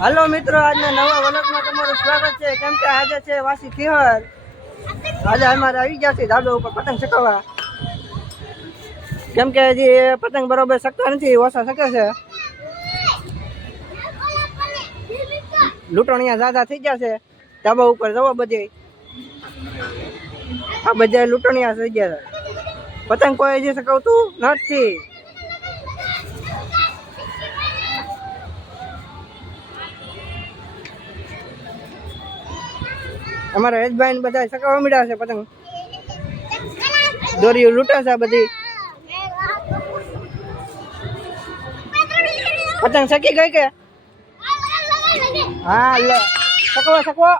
Hello मित्रों, आज नवा व्लॉग में तमारू स्वागत है। केम के आज है वासी खिहर। आज अमारे आई गया छे ढाबा ऊपर पतंग चकावा। केम के हजी पतंग बरोबर सकता नहीं, ओछा सके छे। लूंटणिया ज्यादा थई गया छे ढाबा ऊपर। जवा बधे आ बधे लूंटणिया थई गया छे। पतंग कोई हजी सकवतुं नथी। हमारा हेजभाई ने बधाय सकावा मीडा छे पतंग। दोरियो लूटा छे बधी। पतंग सकी गई के? हाँ ले सकवा सकवा।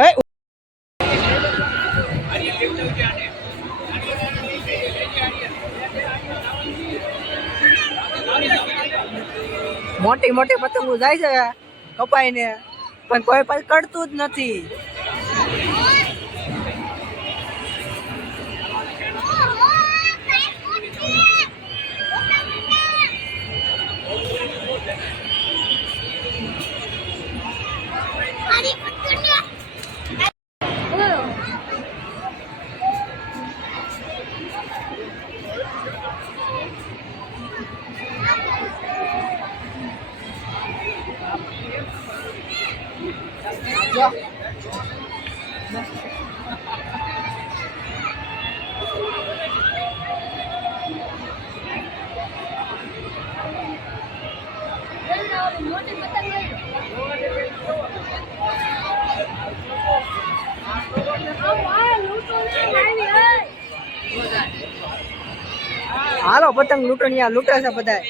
ए मोटी मोटी पतंगो जाय छे कपाई ने, पण कोई पकड़तुं ज नथी। हालो पतंग लूंटणिया लूटे छे बधाय।